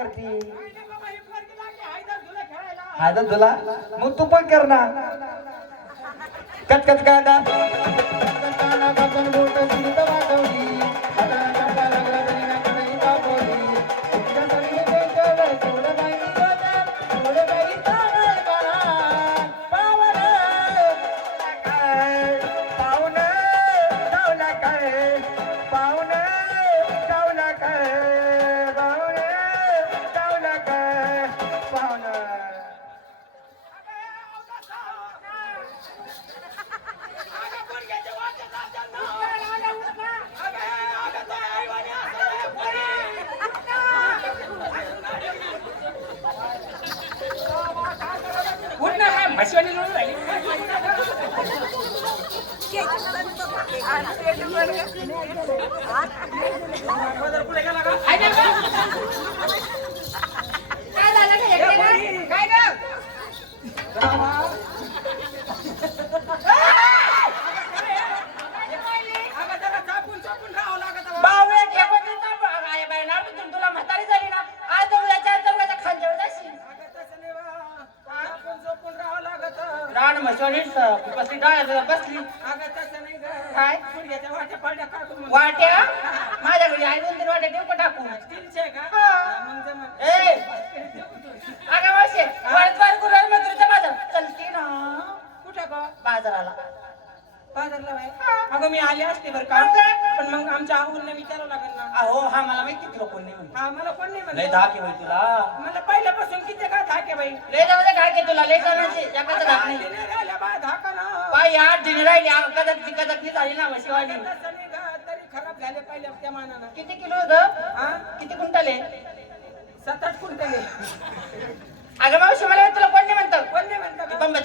करते हायदा तुला मग तू पण कर ना कच कच कांदा वाट्या माझ्या घरी आई 2-3 वाट्या देऊ का टाकून अगं मावशी वाळत गुरुवार मंदिरच्या बाजार चलते ना कुठं ग बाजाराला अगं मी आले असते बरं का पण मग आमच्या आऊने विचारावं लागेल ना अहो हा मला माहिती तुला कोण नाही म्हणत हा मला कोण नाही लय म्हणत धाक आहे बाई तुला मला पहिल्यापासून किती काय धाके बाई लय जाऊ दे काय तुला लय करायचे जगाचं धाक नाही धाका ना बाई 8 दिन राहिली कदकनी झाली ना शिवानी तसं नाही ग, तरी खराब झाले पहिल्या त्या मानानं किती किलो ग हा किती क्विंटल आहे 7-8 क्विंटल अगं मावशी मला तुला कोण नाही म्हणतं कोण नाही म्हणतं का? बंब्या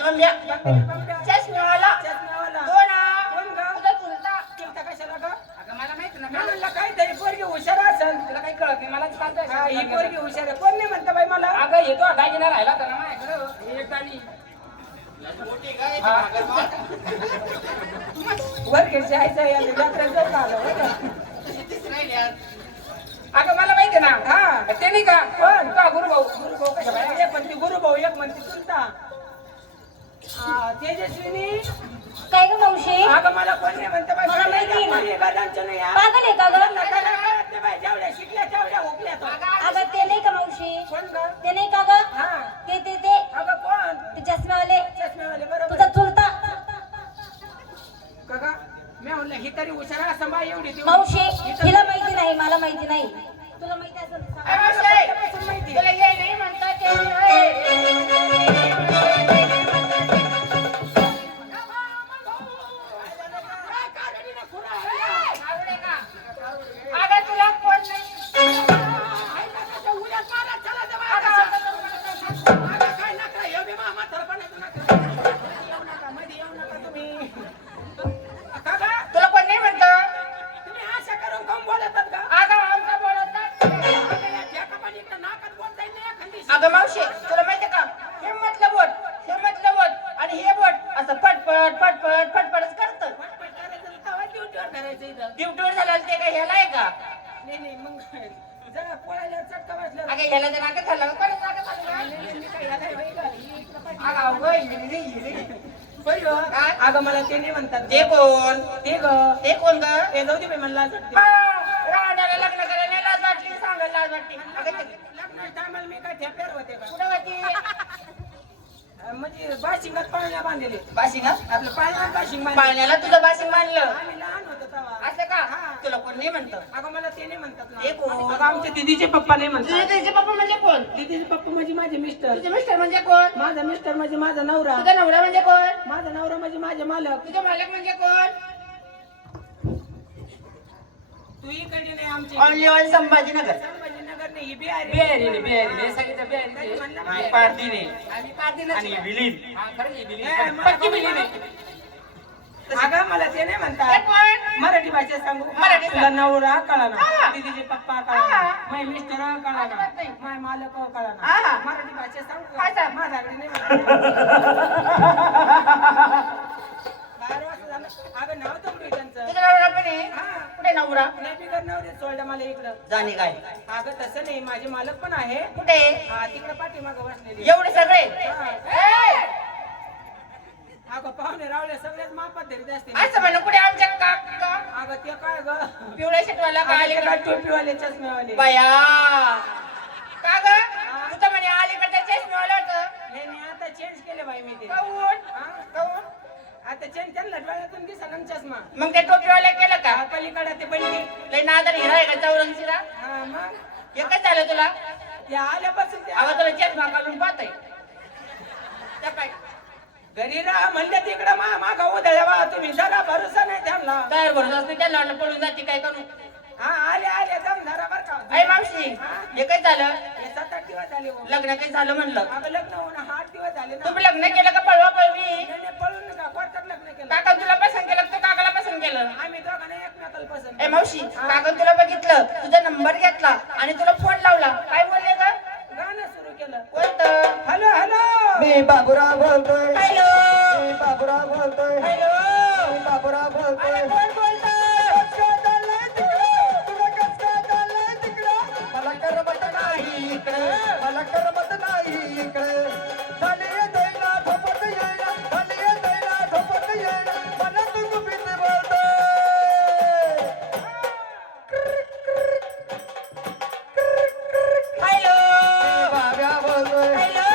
चष्मेवाला चष्म्यावाला. तो ना कोण ग? तुझा चुलता चिंता कशाला ग? अगं मला माहिती ना मी म्हणलं काय तरी पोरगी हुशार असेल तुला काही कळत नाही मला सांगतोय हा, ही पोरगी हुशार आहे कोण नाही म्हणतं बाई मला अगं येतो दागिना राहिला होता ना माझ्याकडे एक आणि वर घ्यायची आयचं या यात्रा जाऊ का आलं बरं का? अगं मला माहिती ना हा ते नाही का कोण? का गुरुभाऊ गुरुभाऊ कशाला? एक म्हणते गुरुभाऊ एक म्हणते चुलता तेजस्विनी काय ग मावशी अगं मला कोण नाही म्हणतं बाई मला माहिती आहे ना. पोरी गडांचं नाही हा. पागल आहे का ग नका कळत नाही बाई जेवढ्या शिकल्या तेवढ्या हुकल्या तो. अगं ते नाही का मावशी कोण ग? ते नाही का ग हा ते अगं कोण ते चष्मेवाले चष्म्यावाले बरोबर तुझा चुलता काका मी म्हणलं ही तरी हुशार असं बाई एवढी ती मावशी तिला माहिती नाही मला माहिती नाही तुला माहिती असेल तर सांग. मला पहिल्यापासून माहिती तुला ये नाही म्हणता ते अगं तुला कोण नाही तुला कोण नाही म्हणतं अगं आमचा बोलतात अगं मावशी तुला माहितीये का हे म्हटलं बोट आणि हे बोट असं फटफटच करतं ड्युटीवर झालं ते काय ह्याला आहे का अगं ह्याला जर नाका झालं परत नाका अगं मला ते नाही म्हणतात ते कोण ते ग ते कोण ग ते जाऊ दे बाई मला लाज वाटते. राहण्याला लग्न करायला लाज वाटली सांगायला लाज वाटली अगं ते लग्नाच्या टायमाला मी काय ठेप्यार होते का कुठं होती म्हणजे बाशिंगात पाळण्या बांधलेले बाशिंग आपलं पाळण्यात बाशिंग बांधले पाळण्याला तुझं बाशिंग मानलं आम्ही लहान होतो तेव्हा असं का तुला कोण नाही म्हणतं अगं मला ते नाही म्हणतात ना ते कोण? अगं आमच्या दिदीचे पप्पा नाही तुझे म्हणतात तुझे पप्पा म्हणजे कोण दिदीचे पप्पा म्हणजे माझे मिस्टर तुझे मिस्टर म्हणजे कोण माझा मिस्टर म्हणजे माझा नवरा तुझा नवरा म्हणजे कोण माझा नवरा म्हणजे माझे मालक तुझे मालक म्हणजे कोण तू इकडे नाही आमची ऑनली ऑन संभाजीनगर संभाजीनगर नाही ही बिहारी बिहारी सांगितलं बिहारी पारदीने आणि पाटील आणि विलीन ए, मला पक्की विलीन अगं मला ते नाही म्हणतात कोण मराठी भाषेत सांगू मराठी तुला नवरा कळा हा. ना दिदीचे पप्पा कळा ना हा. माय मिस्टर कळा अजिबात नाही. ना माय मालक कळा हा. ना मराठी भाषेत सांगू काय सांग? माझ्याकडे नाही म्हणतात. 12 वाजता झालं. अगं नाव तर उडू त्यांचं तुझा नवरा पण आहे हा कुठे नवरा नाही बिगर नवरे सोडलं मला इकडं. जाणे काय अगं तसं नाही, माझे मालक पण आहे. कुठे हा तिकडे पाठीमागं बसलेले. एवढे सगळे हा. ए! अगं पाहुणे रावले सगळेच मापात धरीत असते. असं म्हणलं कुठे आमच्या काका अगं ते काय ग, पिवळ्या शर्टवाला का आले का अलीकडे टोपीवाले चष्मेवाले. बया का ग तू तर म्हणे अलीकडच्या चष्मेवाला होतं हे मी आता चेंज केले बाई मी ते. काऊन हा? काऊन आता चेंज त्यांना डोळ्यातून दिसा चष्मा. मग त्या टोपीवाल्या केलं का पलीकडे ते बंडी. लय नादर हिरा आहे का चौरंगीरा हा मग एकच झालं तुला ते आल्यापासून ते अगं तुला चष्मा घालून पाहताय त्या पाय घरी राहा म्हणले तिकडं मागा उधळ्या बा तुम्ही जरा भरोसा नाही त्यांना. तयार भरून असते त्यांना वाटलं पळून जाते काय करू हा आले जाऊन धरा बर का. अय मावशी हे काय झालं हे 7-8 दिवस झाले हो. लग्न काही झालं म्हणलं अगं लग्न होऊन 8 दिवस झाले ना. तुम्ही लग्न केलं का पळवा पळवी त्याने पळून का कोर्टात लग्न केलं. काका तुला पसंत केलं तो काकाला पसंत केलं आम्ही दोघांना एकमेकाला पसंत. ए मावशी काका तुला बघितलं तुझा नंबर घेतला आणि तुला फोन लावला काय बोलले ग गाणं सुरू केलं. कोणतं हॅलो हॅलो. मी बाबूराव बोलतोय. हॅलो मी बाबूराव बोलतोय. हॅलो मी बाबूराव बोलतोय. अरे कोण बोलतं कसं चाललंय तिकडं? तुला कसं चाललंय तिकडं? मला करमत नाही इकडं. मला करमत नाही इकडं. झाली दैना झोपत येईना. झाली दैना झोपत येईना. मला तू गुपित बोलतोय. हॅलो मी बाब्या बोलतोय. हॅलो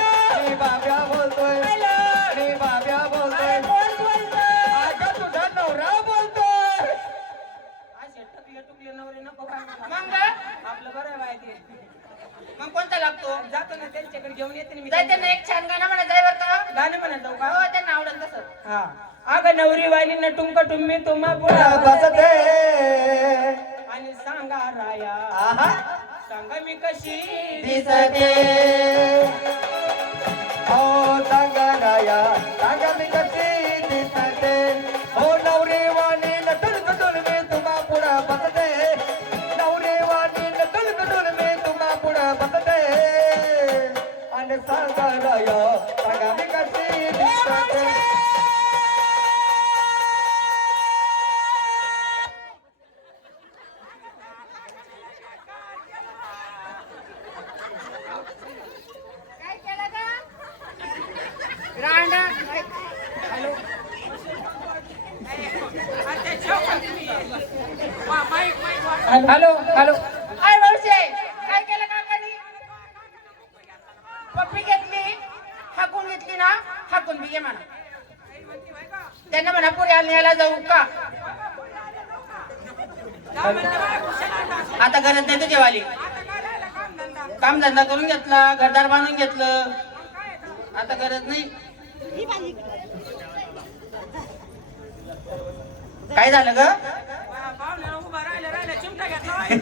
मी बाब्या बोलतोय. हॅलो मी बाब्या बोलतोय. अरे कोण बोलतं अगं तुझा नवरा बोलतोय. असे टकले टुकले नवरे नको बाई मला. मग आपलं बरं आहे बाई ते. मग कोणता लागतो जातो ना त्यांच्याकडे घेऊन येते ना मी. जाय त्यांना एक छान गाणं म्हणत जाय बरं का गाणं म्हणत जाऊ का. हो त्यांना आवडेल तसं हा अगं नवरी वाली नटुंक टुम्मी तुम्हा पुढे बसते आणि सांगा राया आहा सांगा मी कशी दिसते हो सांगणाया सांगा मी कशी दिसते हो नवरेवाणी नटून कटून मी तुम्हा पुढं बसते नवरेवाणी नटून कटून मी तुम्हा पुढं बसते आणि सांगणाया सांगा मी कशी दिसते काय केलं का हॅलो हॅलो हॅलो. काय मावशी काय केलं काकानी पप्पी घेतली हाकून घेतली ना हाकून बी घे म्हणा त्यांना म्हणा पुढे आल्याला जाऊ का आता गरज नाही तुझ्या वाली काम धंदा करून घेतला घरदार बांधून घेतलं आता गरज नाही काय झालं ग पाहुणे उभा राहिला चिमटा घेतला बाई.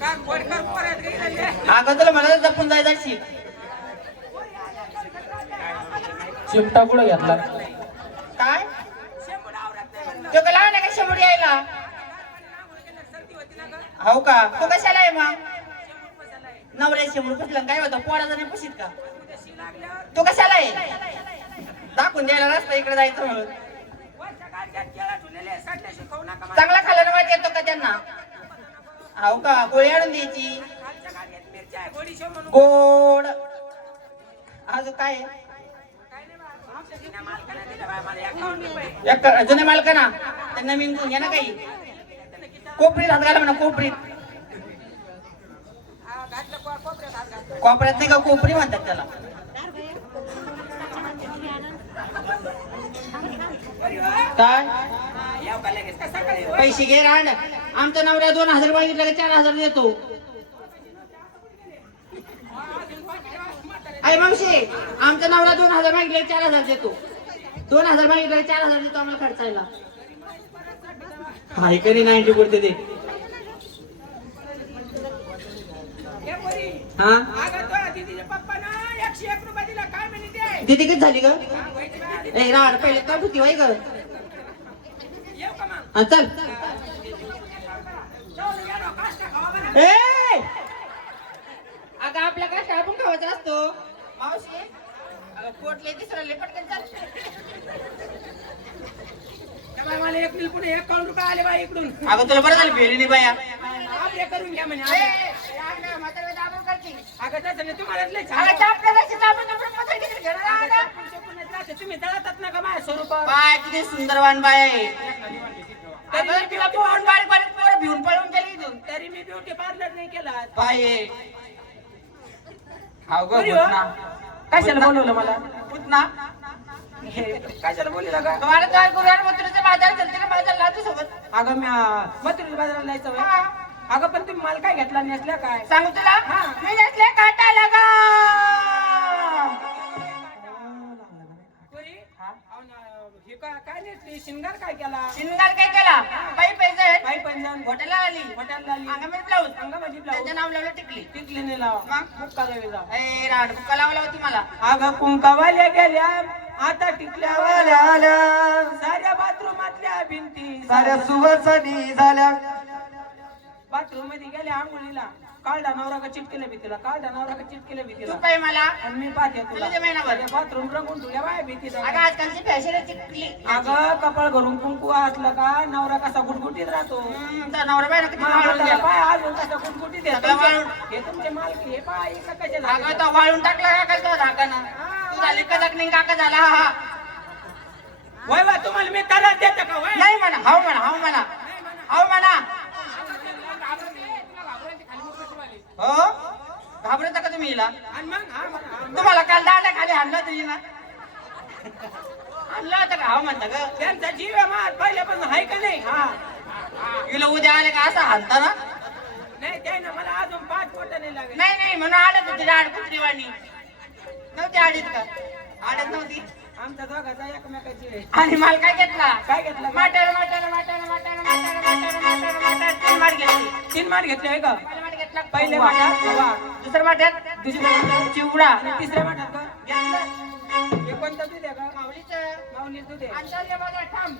काय पोरकर पोरात गेलेले. अगं तुला मला जपून जायचं शिक चिमटा कुठं घेतला. काय तो का लहान आहे का शेमुडी यायला हो का तो कशाला आहे मग नवऱ्या शेमुड पुसलं काय होतं पोराचा नाही पुशीत का तो कशाला आहे दाखवून द्यायला रस्ता इकडे जायचं म्हणून चांगला खायला माहिती येतो का त्यांना हो का गोळी आणून द्यायची गोड अजून काय आहे? जुन्या मालकाना त्यांना मिळून घ्या ना काही कोपरीत हात घाला म्हणा कोपरीत कोपऱ्यात नाही का कोपरी म्हणतात त्याला काय पैसे घे राहण आमचा नवरा 2000 मागितलं का 4000 देतो अरे मावशी आमचा नवरा 2000 मागितलं 4000 देतो 2000 मागितलं 4000 देतो आम्हाला खर्चायला हाय कधी 90 पुरते ते हा दीदी किती झाली ग ए राड पहिले काय भूती वाई ग हा चल ए अगं आपला कष्ट आपण खावायचा असतो मावशी अगं पोटले तिसरा पटकन चल मला एक मिनिट पुढे 51 रुपये आले बाई इकडून. अगं तुला बरं झालं भेली नाही बाया. आपले करून घ्या म्हणे. अगं तसं नाही, तुम्हालाच लय छान. अगं चाप करायची, चापून चापून पत्र किती घेणार आहे आता? तुम्ही जळतात ना का माझ्या स्वरूपात. बाय किती सुंदरवान बाय आहे. तरी अगं तिला पोहून बारीक बारीक पोरं भिवून पळून गेली इथून. तरी मी ब्युटी पार्लर नाही केला. बाय आहे. हाव गं बरी हो. पुतना. कशाला बोलवलं मला? पुतना. हे, कशाला बोलवलं का? तुम्हाला काय करू यार, मथुरेचा बाजार चलते ना बाजार लातू सोबत. अगं मी मथुरेच्या बाजाराला जायचं होय. अगं पण तुम्ही मला काय घेतला नेसल्या काय? सांगू तुला हा. मी नसले काटा लगा. पुरी? अहो ना, हे काय नेसली? शिंगार काय केला? शिंगार काय केला? बाई पैसे बाई पंजन हॉटेलला आली. हॉटेलला आली. अंगामध्ये ब्लाऊज. अंगामध्ये ब्लाऊज. त्याचं नाव लावलं टिकली. टिकली नाही लावा. मग? मुक्का लावी लावा. ए राड बुक्का लावला होती मला. अगं कुंकावाल्या गेल्या, आता टिकल्यावाल्या आल्या साऱ्या बाथरूमातल्या भिंती साऱ्या सुवासनी झाल्या. बाथरूम मध्ये गेल्या आंघोळीला, काढा नवरा का चिटकेल्या भीतीला, काढा नवरा का चिटकेल्या तू भीतीला. काय मला आणि मी पाहते तुला तुला ते महिनाभर. बाथरूम रंगून तुला बाय भीतीला. अगं आजकालची फॅशन आहे टिकली. अगं कपाळ घरून कुंकू असलं का नवरा कसा गुटगुटीत राहतो. तर नवरा बाई किती वाळून महाराजाला गेला. पाय अजून कसा गुटगुटीत आहे. सगळं वाळून. हे तुमचे मालकी हे पाय का कशा अगं झाले? तो वाळून टाकला का काय तो धाकाना. तू झाली कदक नाही काका झाला. हा हा वय वा तुम्हाला मी त्रास देतो का वय? नाही म्हणा. हाव म्हणा. हाव म्हणा. हाव म्हणा. हो घाबरता का तुम्ही हिला? आणि मग हा म्हणा, हा म्हणा. तुम्हाला काल दांडा खाली आणलं तुम्ही ना आणलं होतं का? हाव म्हणता ग. त्यांचा जीव आहे मा पहिल्यापासून आहे का नाही? हा हिला उद्या आले का असं हाणता ना? नाही ते ना मला अजून 5 कोट नाही लागेल. नाही नाही म्हणून आडत होती राड कुत्रीवाणी. नव्हती आडीत का? आडत नव्हती. आमच्या दोघाचा एकमेकाची आहे. आणि माल काय घेतला? काय घेतलं? माटार माटार माटार माटार माटार माटार माटार माटार तीन माठ घेतली. 3 मार घेतले आहे का? पहिला माठ घेतला पहिले खवा. माठात खवा. दुसऱ्या माठ्यात दुसऱ्या माठात चिवडा. आणि तिसऱ्या माठात का? घेतलं हे कोणतं दूध आहे का? माऊलीचं. माऊली दूध आहे. अंतर्य बघा ठाम.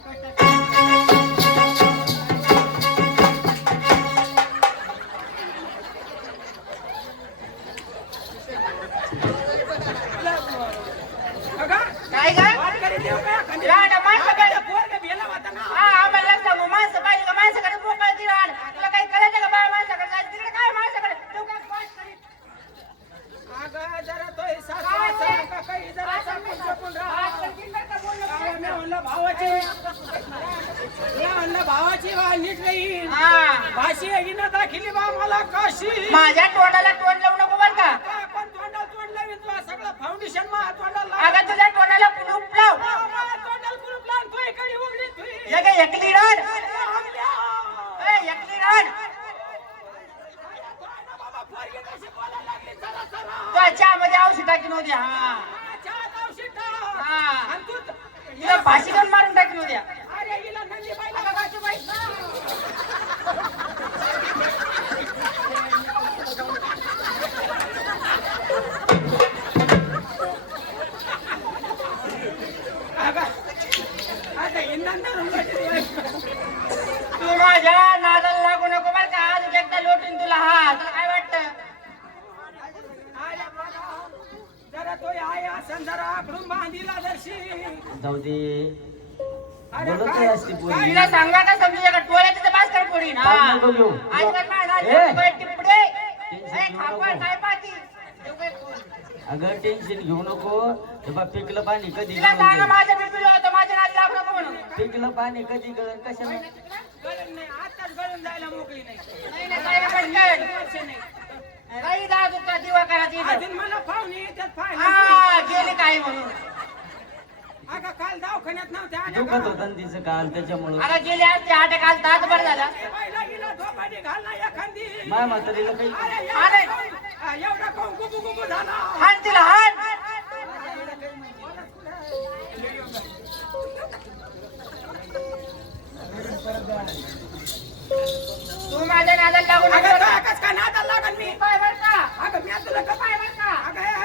बघा, काय ग? वाट करीत येऊ का? खांदे- राड माणसं काय? आता पोरगं भेला होता ना. हा आम्हाला सांगू माणसं पाहिजे का? माणसाकडे पोकळती राड. तुला काही करायचं का बाय? माणसाकडे जायचं तिकडे काय माणसाकडे तू काय वाट करीत? अगं, जरा तो हे सासू असा का काही जरा सांगून राहा. काय मी म्हणलं भावाची वा नीट नाही. हा भाषी हिनं दाखिली बा मला काशी. माझ्या तोंडाला तोंड लावू नको बर का? काय पण तोंडाला तोंड लावीत बा, सगळं फाउंडेशन मा तोंडाला अगं तुझ्या तोंडाला कुलूप लाव. तोंडाला कुलूप लावून तू इकडे उघडी तुई. ये गे एकली राड. आमल्या. ए एकली राड. बाबा पोरगी कशी बोलायला लागली चला चला. तुझ्या चहामध्ये औषध टाकी नव्हती. हा चहात औषध टाक. हा. आणि तू तिला फाशी देऊन मारून टाकी नव्हत्या. अरे हिला नंदी बाईला का बाजू बाई? अगं, आता इंधन धरून बसली. तू माझ्या नादाला लागू नको बर का? आज एकदा लोटून तुला. हा तुला काय वाटतं? अरे बघा, जरा तो आहे असं जरा आकडून बांधीला जरशी. जाऊ दे. अरे बोलत काय- असती पोरी. काय तिला सांगा का समजू का? टोळ्या तिचं बास कर पोडी ना. काय नको घेऊ. आजकाल माझा ए. टिपडे. टेन्शन ए, घेऊ खापर नको. काय पाहती? देऊ काय फोन? अगं टेन्शन घेऊ नको. हे बघ पिकलं पाणी कधी तिला गळून सांगा जाईल. माझं बिलबिल होतं, माझ्या नादी लागू नको म्हणून. पिकलं पाणी कधी गळण कशाला? गळून नाही, आताच गळून जायला मोकळी नाही. नाही नाही काय नाही पटकन. वर्ष नाही. काही दहा दुखता दिवा करायची इथं. अजून मला पाहुणे येतात पाहिजे. हा गेली काय म्हणून. अगं काल दवाखान्यात नव्हत्या आल्या दुखत का? होतं ना तिचं काल त्याच्यामुळं. अगं गेली असते आठ काल तात बरं झाला. ए, बाईला गेला झोपाटी घालला एखादी. माय म्हातारीला काही अरे अरे. एवढा कोण गुबू गुबू झाला. हाण तिला हाण. तू माझ्या नादाला लागू अगं नको. काय कस काय नादाला लागल मी? पाय बर का? अगं मी तुला का पाय बर का? अगं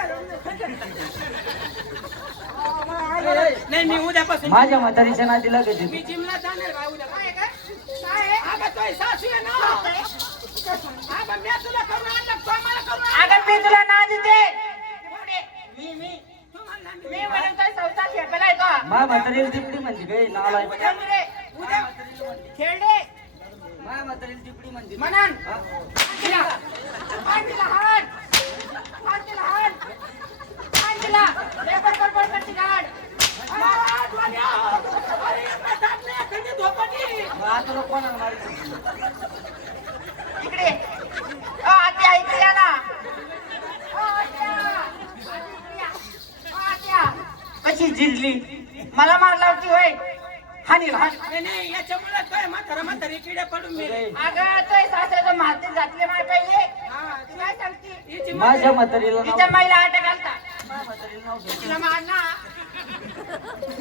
नाही मी उद्यापासून माझ्या म्हातारीच्या नादी लागत मी जिमला जाणार बा उद्या. काय ग? काय आहे? अगं तोय सासू आहे ना. अगं मी तुला करून आणलं, तो मला करून आणलं. अगं मी तुला नाद देते. मी तुम्हाला नाही. मी म्हणून काय संसार शेपेला आहे का? माय म्हातारीला तिकडी म्हणते काही नाला उद्या खेळडे माझ्या म्हातारीला टिपडी म्हणते म्हणन तिला हाण तिला हाण हाण तिला हाण हाण तिला लेबर बडबड करती गाड आता कोणाला मारायचं इकडे आत्या इकडे या ना. कशी झिजली मला मारला होती होय. हानील हान. नाही याच्यामुळे काय म्हातारी किडे पडून गेले. अगं तोय सासऱ्याचं म्हातीत घातले माय पहिले. हा तू काय सांगती? हिची माझ्या म्हातारीला तिच्या माईला आटा घालता. तिला मार ना.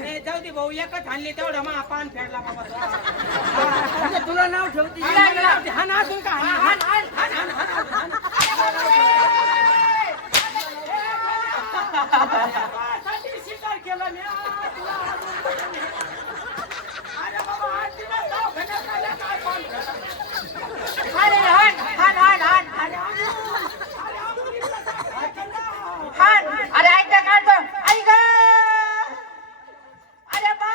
ए, जाऊ दे भाऊ एकच हाणली तेवढा मा पान फेडला बाबा तो. म्हणजे तुला नाव ठेवते हाण अजून का हाण हाण हाण हाण हाण साठी शिकार केला मी तुला अरे बाबा आज तिला दवाखान्यात आल्या काय पान फेडला. हाण हाण हाण हाण हाण हाण. अरे अमुलीला दवाखान्यात केला. हाण. अरे ऐकता काढतो. ऐक गं. अरे बा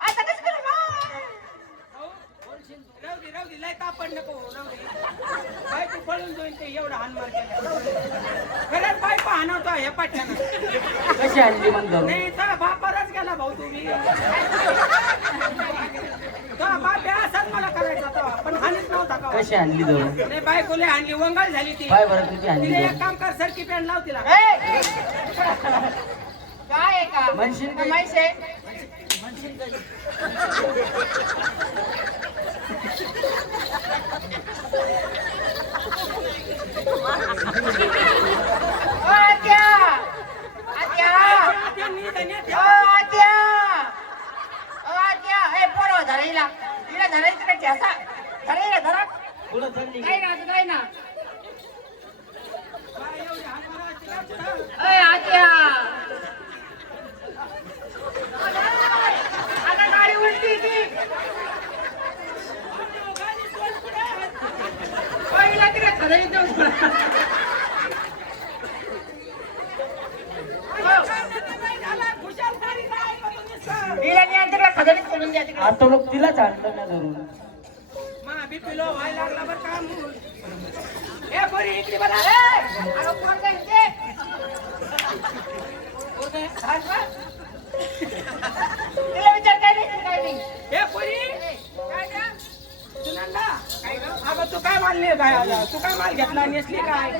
आता कसं करू बा? राहू दे लय कापड नको राहू दे. बाय तू पळून जाईन ते एवढा हानमार केला. खरंच बाय पाहणवतो हे पटल्यानं. कशी आणली म्हणतो नाही तर बापारच गेला भाऊ तुम्ही. बाप असाच मला करायचा होता पण हानीच नव्हता का. कशी आणली जाऊ नाही बायकोले आणली वंगाळ झाली ती. काय बरं तुझी आणली तिने जाऊ एक काम कर सरकी पॅन्ट लाव तिला. ए! काय आहे का? म्हणशील काय? म्हैस आहे? ओ आत्या! आत्या! ओ आत्या! ओ आत्या! ए, पोरं, धरा हिला. हिला धरायचं का ठेसा? धरा हिला, धरा. पुढं चालली काय ना, आता काय ना? ए, आत्या! आता गाडी उलटी ती. ओ, हिला तिकडे धरायचं जाऊन. हिला न्या तिकडे खजानीत खोलून द्या तिकडे. आता लोक तिलाच आणलं ना धरून मा बीपी लो व्हायला लागला बरं का मूल. ए बरी इकडे बरं. ए, अगं पोरगं इथे. पोरगं, हात वर. तिला विचार काय नाही. ए बरी काय द्या सुनंदा काय ग अगं तू काय मानले काय आता? तू काय माल घेतला नेसली काय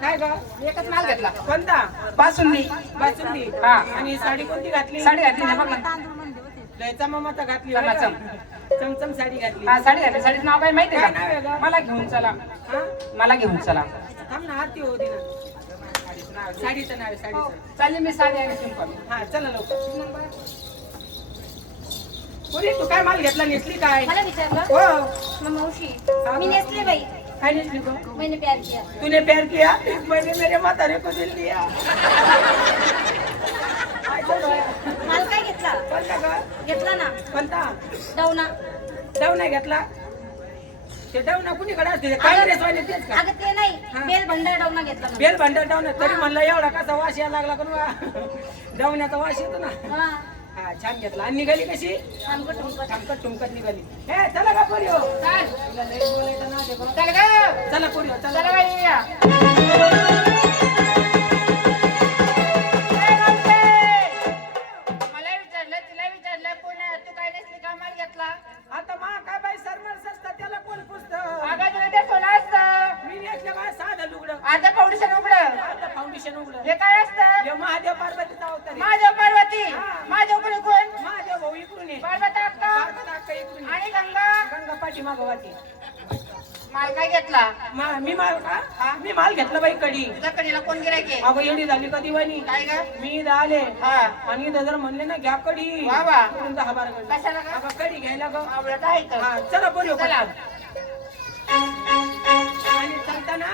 काय ग एकच माल घेतला. कोणता बासुंदी. बासुंदी हा. आणि साडी कोणती घातली साडी घातली ना बघ ना. लयचा ममता घातली चमचम. चमचम साडी घातली. हा, साडी घातली. साडीचं नाव काय माहिती काय नाव आहे आहे गं? का? मला घेऊन चला. हा मला घेऊन चला. थांब ना आरती होती ना साडीचं नाव आहे साडीचं. चालली मी साडी आणि सिंपल. हा चला लवकर. पुरी तू काय माल घेतला नेसली काय मला विचारलं हो मग मावशी मी नेसले बाई काय नेसली गो मैंने प्यार किया. तूने प्यार किया मैंने मेरे मातारे को दिल दिया. माल काय घेतला कोणता का घेतला ना कोणता डवना. डाव नाही घेतला ते डाव ना कुणीकडे असते काँग्रेस वाले तेच का अगं ते नाही हा. बेल भंडार डवना घेतला मला. बेल भांडर डाव तरी म्हणलं एवढा कसा वास यायला लागला पण डावण्याचा वास येतो ना. हा हा छान घेतला आणि निघाली कशी आमकं ठुमकं. ठमकत ठुमकत निघाली. हे चला का पोरी हो चल. तुला लय बोलायचं ना ते बघ. चल गं. चला पोरी हो चला चला बाई या. ए, नमस्ते. मला विचारलं, तिला विचारलं, कोण आहे? तू काय नेसली का माल घेतला? आता मा काय बाई सरमर सस्ता त्याला कोण पुसतं. अगं तुला ते सोनं असतं. मी नेसलं काय साधं लुगडं आता फाउंडेशन उघडं. आता फाउंडेशन उघडं हे काय असतं? हे महादेव पार्वतीचा अवतार आहे. महादेव पार्वती. हा. महादेव कोणी कोण? महादेव भाऊ इकडून ये पार्वती अक्का. पार्वती अक्का इकडून ये. आणि गंगा. गंगा पाठी मागवाती. माल काय घेतला? मी माल का मी माल घेतला बाई कडी. तुझ्या कडीला कोण गिरायके? अगं एवढी झाली कधी वणी काय ग? मी इथं आले हा. आणि इथं जर म्हणले ना घ्या कडी वा वा. इकडून 10-12 गडी. कशाला ग? अगं कडी घ्यायला ग आवडत आहे तर. हा चला बोल चला. आणि चालताना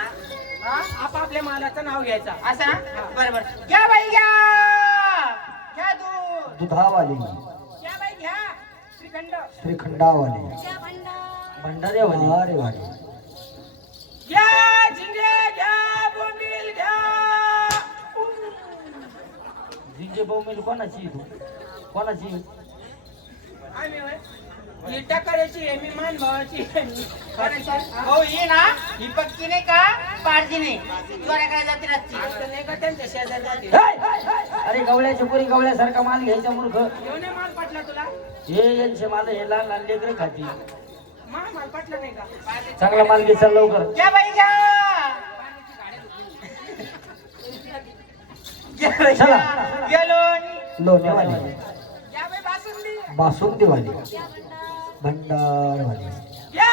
हा? आपापल्या मालाचं नाव घ्यायचं. असं ना? बरं बरं. घ्या बाई घ्या. घ्या दूध. दुधावाली घ्या बाई घ्या श्रीखंड श्रीखंडावाली त्या भंडार. भंडारेवाली अरे वाली घ्या झिंगे घ्या बोंबील घ्या. जिंजे बहुमेल कोणाची तू कोणाची आम्ही होय. ही टकऱ्याची आहे, मी मान भावाची आहे. हा? भाऊ ही ना ही पक्की नाही का पारजी नाही चोऱ्याकडे जाते रातची असं नाही का त्यांच्या शेजारी जाते. अरे गवळ्याच्या पुरी गवळ्यासारखा माल घ्यायचा मूर्ख. घेऊन ये माल पटला तुला हे यांचे माल हे लहान लहान लेकरं खाती. माल पटला नाही का चांगला माल घे चल लवकर. घ्या बाई घ्या घ्या बाई, चला. घ्या. गेलो आणि लोण्यावाली या बाई बासुंदी बासुंदीवाली भंडारवाली या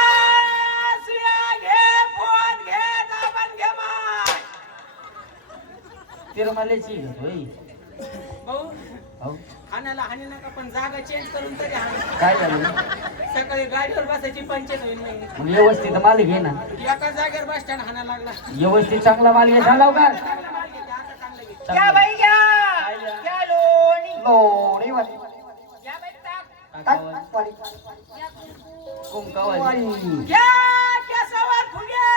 सुया घे फोन घे दाबण घे माय तिरमाल्याची होय. भाऊ हो हाणाला हानी नका पण जागा चेंज करून तरी हाण काय झालं सकाळी गाडीवर बसायची पंचायत होईल नाही मग व्यवस्थित माल घे ना. एका जागेवर बस स्टँड हाणा लागला व्यवस्थित चांगला माल घे सांग लवकर. चांगला माल घेते आता चांगलं घे घ्या चांगला. बाई घ्या घ्या लोणी लोणीवाली घ्या बाई टाक टाकवाली. कुंकावाली या केसावर फुगे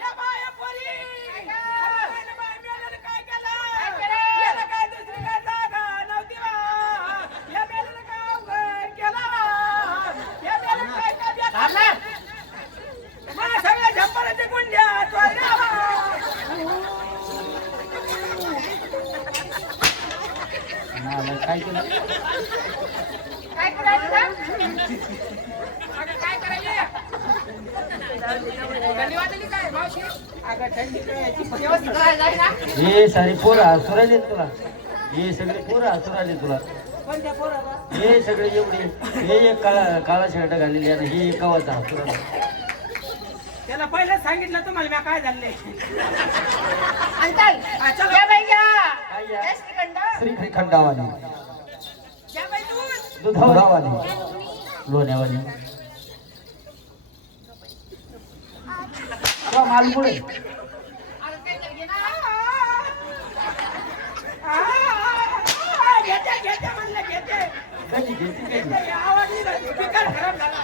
या बाया पोरी अरे बाय मेलेलं काय केलं याला काय दुसरी काय जागा नव्हती बा या मेलेलं काय अवघड केलं या मेलेलं काय काय थांबला मला सगळ्या झंपराचे गुंड्या चोरल्या काय केलं काय करायचं का? काय करायचे थंडी वाजली काय मावशी अगं थंडी करायची व्यवस्थित करायला जाईल ना हे सारे पोरं हसू राहिले तुला. हे सगळे पोरं हसू राहिले तुला. कोणत्या पोराला हे सगळे एवढे हे एक काळा शर्ट घालेले आणि हे एक गावाचा हसू राहिला. त्याला पहिलं सांगितलं तुम्हाला मी काय झाले अंकल हा, चला. घ्या बाई घ्या काय या? जय श्रीखंड श्रीखंडावाली घ्या बाई दूध दुधावाली लोण्यावाली माल पुढे अरे काय तर घे ना घेते म्हणलं घेते कधी घेते कधी आवाज नाही जात. स्पीकर खराब झाला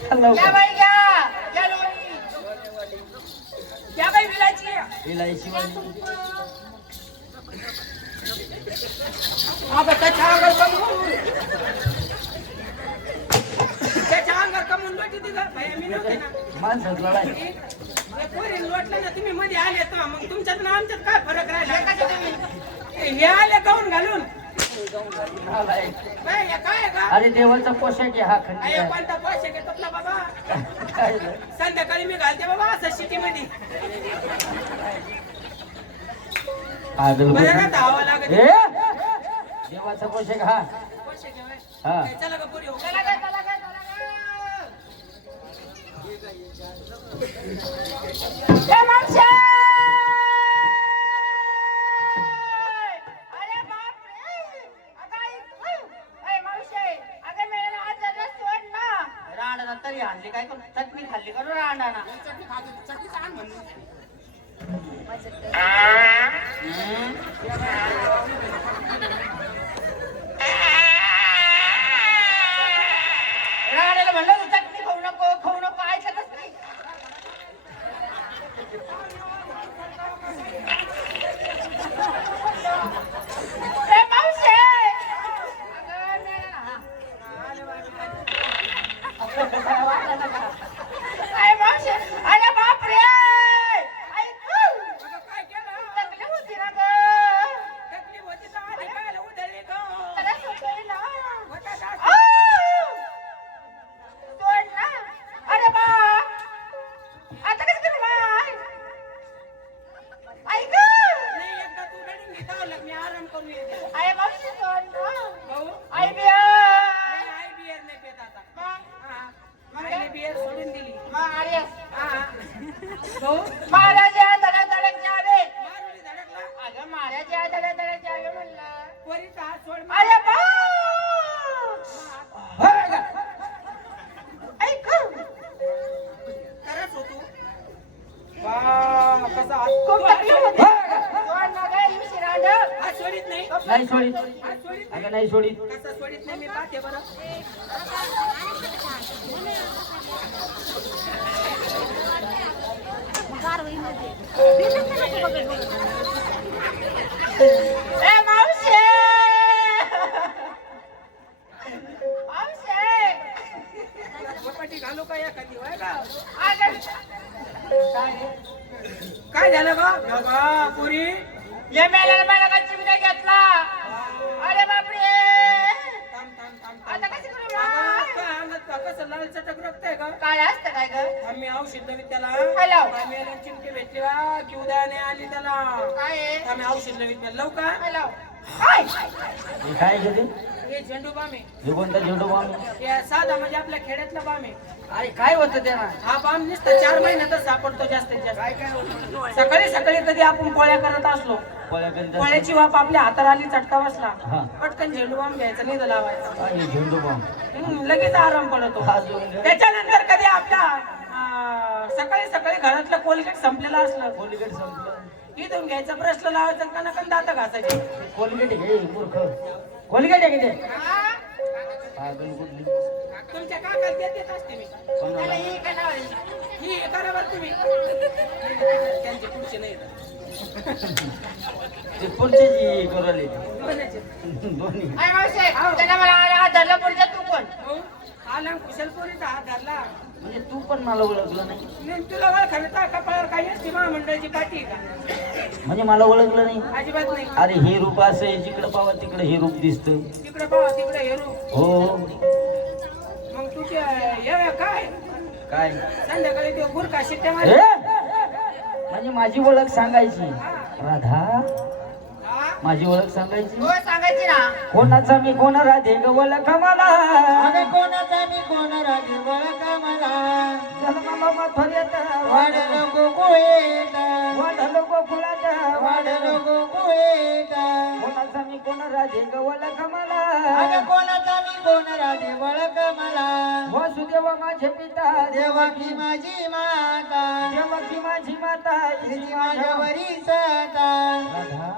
चल घ्या लवकर. बाई घ्या घ्या लोणी घ्या बाई विलायची इलायचीवाली अगं त्याच्या अंगावर कमवून त्याच्या अंगावर कमवून लोटी तिथं भैया मी नव्हते ना माणसात लढाई हे पोरी लोटलं ना तुम्ही मध्ये आले तर मग तुमच्यात ना आमच्यात काय फरक राहिला कशा तुम्ही हे आले गाऊन घालून नालायक. बाई, हे काय आहे का अरे देवाचा पोशाख आहे हा अरे खंड कोणता पैसे घेतो आपला बाबा काय झालं? संध्याकाळी मी घालते बाबा असं सिटी मध्ये पागल बरं बोल. ना धावा लागत ए देवाचा पोशाख हा पैसे घेवाय हा चला का पोरी हो चला ग चला ग चला ग ए मावशे अरे बाप रे अगं आई ए मावशे अगं मेला आज जरा सोड ना रांडा तरी आणली काय करू चटणी खाल्ली करू रांडा ना रांडाला म्हणलं तू चटणी खाऊ नको ऐकतच नाही ए मावशे अगं मेला अरे मावशे अरे बाप रे ऐक काय केलं तकलीफ होती ना गं तकलीफ होती तर आधी काय उधळली गं त्रास होतोय ना होता का? सोड ना अरे बा आता कसं करू बाय ऐक नाही एकदा तू रडून घेता मी आराम करून येते अरे मावशी सोड ना भाऊ आई बिया नाही, आई बियर नाही पेत आता आईने बियर सोडून दिली अरे हा. भाऊ महाराजा धडक धडक जावे मारुली धडकला अगं महाराजा धडक धडक जावे म्हणलं पोरीचा हात सोड अरे बा ऐक तरच होतो कसा हात खूप तकलीफ होती सोड ना गं शिरांड हात सोडित नाही नाही सोडित हात सोडित नाही अगं नाही सोडित कसा सोडित नाही मी पाहते बरं ए मावशे मेल्याला मला का चिमण्या घेतला अरे बापरे आता कसं करू मग? कसं लाल चटक रक्त आहे का काय असतं काय ग आम्ही औषध नवी त्याला हॅलो. आम्ही चिमके भेटली वा की उदयाने आली त्याला काय आहे? आम्ही औषध नवी त्याला लावू का हॅलो. हे काय घेते हे झेंडू बाम आहे हे कोणता झेंडू बाम हे साधा म्हणजे आपल्या खेड्यातला बाम आहे अरे काय होतं त्याला हा बाम नुसतं 4 महिन्यातच सापडतो जास्तीत जास्त सकाळी सकाळी कधी आपण पोळ्या करत असलो पोळ्या करीत पोळ्याची वाप आपल्या हाताला आली चटका बसला हा. पटकन झेंडू बाम घ्यायचा नाही तर लावायचा काय हे झेंडू बाम लगेच आराम पडतो अजून त्याच्यानंतर कधी आपल्या सकाळी सकाळी घरातलं कोलगेट संपलेलं असलं कोलगेट संपलं इथून घ्यायचं ब्रशला लावायचं का नका दात घासायचे कोलगेट घे मूर्ख कोलगेट आहे किती पागल कुठली तुमच्या काकाला देत असते मी कोणाला? ही काय नाव आहे? ही बरोबर तुम्ही त्यांचे पुढचे नाही ते पुढचे जी करायले दोन्हीचे. दोन्ही अरे मावशे त्याला मला हात धरला पुढच्या तू कोण हो? आला कुशल पोरीचा हात धरला म्हणजे तू पण मला ओळखलं नाही नाही तुला ओळखायला तर कपाळावर काही असते महामंडळाची पाठी आहे का म्हणजे मला ओळखलं नाही अजिबात नाही अरे हे रूप असं आहे जिकडं पावा तिकडं हे रूप दिसतं तिकडे पाहा तिकडे हेरू हो मग तुझे ये काय काय संध्याकाळी ते गुरखा शिट्ट्या ए? मारी म्हणजे माझी ओळख सांगायची राधा हा? माझी ओळख सांगायची हो सांगायची ना कोणाचा मी कोण राधे ग ओळख मला अगं कोणाचा मी कोण राजे ओळखा मला जन्माला मथुरेत वाढलो गोकुळेत वाढलो गोकुळात वाढलो गोकुळेत कोणाचा मी कोण राधे ग ओळख मला अगं कोणाचा मी कोण राजे ओळख मला वसुदेव माझे पिता देवकी माझी माता देवकी माझी माता तिची माझ्यावरी सता राधा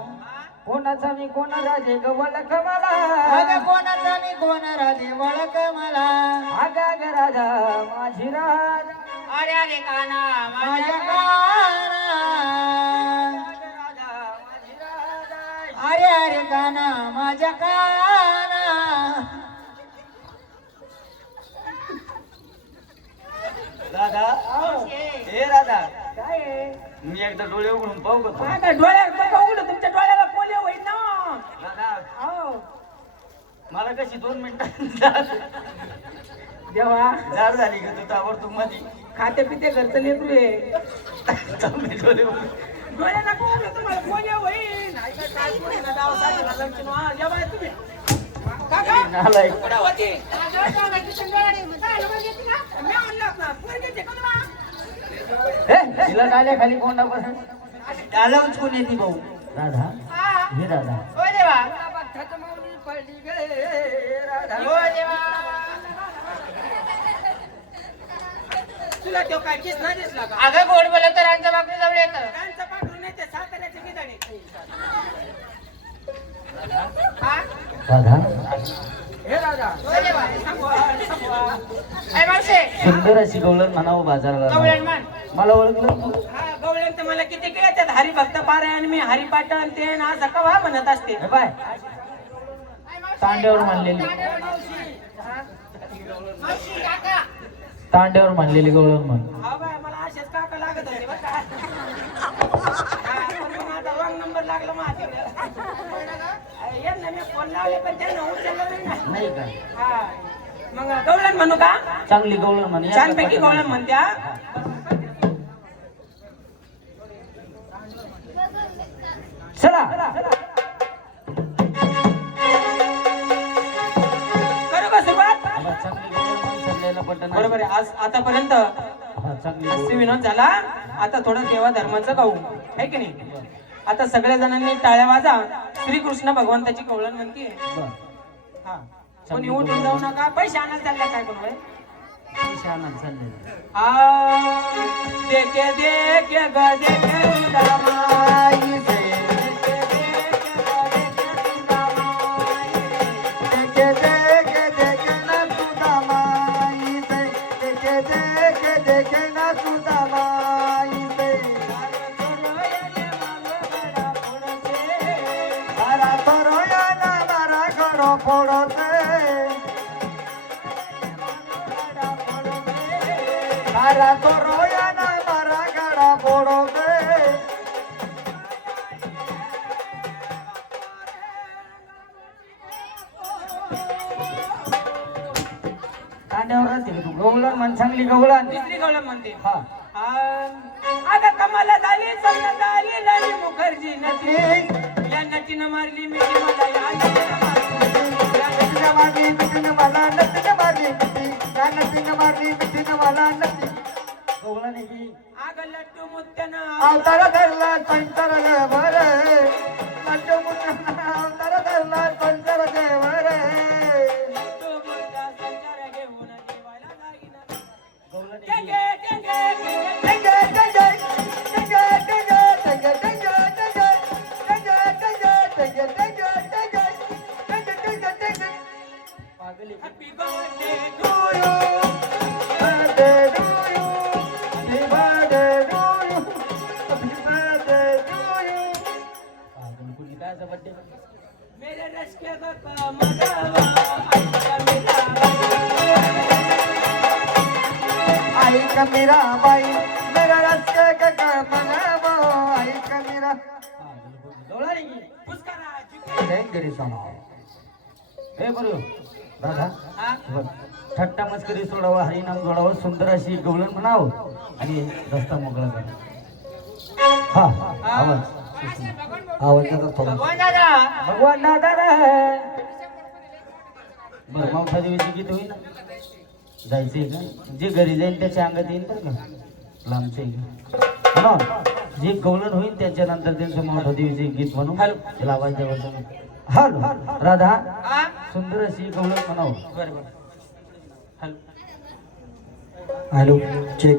कोणाचा मी कोण राधे ग ओळख मला अगं कोणाचा मी कोण राजे ओळख मला आगा ग राधा माझी राधा अरे अरे काना माझ्या माझ्या काना अरे अरे काना माझ्या काना राधा हे राधा मी एकदा डोळे उघडून पाहू का तुला? आता डोळ्यात बघा उघडं, तुमच्या डोळ्याला पोलिओ होईल ना राधा हो मला कशी 2 मिनिटात देवा जाड झाली का तू ताबडतोब मध्ये खाते पिते घरचं लेकरू आहे चांगले डोळे उघडून. डोळ्याला उघडं तुम्हाला पोलिओ होईल नाही का काय पोलिओ ना दाव साठीला लंचन हा या बाय तुम्ही काका नालायक. कुठं होती सांगायची संध्याकाळी म्हणायला पाहिजे ना मी म्हणलं ना पोरगीचे का तुला हे, तिला नाल्या कोंडा बसून त्याला उचकून येते भाऊ राधा हा हे राधा हो देवा पडली गे राधा हो देवा तुला तो काय किस नाही दिसला का अगं गोड बोलत तर आमच्या बापरी जवळ येतं त्यांचं पाठवून येते साताऱ्याचे गिदाडे हा राधा हे राजा हो देवा सांगवा अरे मावशे सुंदर अशी गवळण म्हणावं बाजाराला कवळण मान मला ओळखलं तू? हा गवळ्यात तर मला किती काय येतात हरिभक्त पारायण मी हरिपाटन ते ना असं कवा म्हणत असते हे बाय तांड्यावर मांडलेली मावशी काका तांड्यावर मांडलेली गवळण म्हण हा बाय मला असेच काका लागत होते बरं का हा, पण मग आता रॉंग नंबर लागला माझ्याकडे यांना मी फोन लावले पण त्यांना उचललं नाही ना नाही का हा मग गवळण म्हणू का चांगली गवळण म्हण छानपैकी गवळण म्हणत्या चला करू का सुरुवात आम्हाला चांगली गवळण म्हण सल्ल्याला पटन बरोबर आहे आज आतापर्यंत हा चांगली हास्य गवळण. विनोद झाला आता थोडं देवा धर्माचं गाऊ आहे की नाही आता सगळ्या जणांनी टाळ्या वाजा श्रीकृष्ण भगवंताची कवळण म्हणते बरं. हा कोणी उठून जाऊ नका पैसे आणायला चालला काय कोण पैसे आणायला चालले देखे देखे ग देखे सुदामाई से. देखे देखे देखे सुदामाई से. देखे देखे देखे ना सुदामाई से मारा तोरया ना मारा घरो फोडते मारा तोरया ना मारा घरा फोडते मांड्यावर राहते का तू गवळण म्हण चांगली गवळण दुसरी गवळण म्हणते हा आता कमाला झाली समजा झाली राणी मुखर्जी नटी या नटीनं मारली मी मला या नटीनं मारली या नदीनं मारली मिठीनं मला नदीनं मारली मिठी या नदीनं मारली मिठीनं मला नदी गवळण आहे की आग लट्टू मुत्यानं अवतार धरला संसार वर लड्डू मुद्रा अवतार धरला संसार वर लट्टू मुत्या संचार घेऊन देवाला जाईना गवळण आहे की टेंगे टेंगे पागल आहे की? हॅपी बर्थडे टू पागल कुणी काय बड्डे मेरे रस के बका मगावा आईचा मेरा आई का मेरा बाई मेरा रस्ते का मनावो आई का मेरा पागल कुणी गवळण आहे की पुष्करा जिंकली डेंजरी सॉन्ग हे बरं दादा हा बघ, थट्टा मस्करी सोडावं हरिनाम जोडावं सुंदर अशी गवळण म्हणावं आणि रस्ता मोकळा करा हा आवाज आवाज त्याचा थोडा भगवान दादा भगवान दादा बरं मावठा देवीचे गीत होईल ना जायचंय का जे घरी जाईल त्याच्या अंगात येईल बरं का लांबचे म्हणून जे गवळण होईल त्याच्यानंतर त्यांचं मावठा देवीचे गीत म्हणून त्याला आवाज द्यावा हॅलो राधा हा सुंदर अशी गवळण म्हणावं बरोबर हॅलो हॅलो चेक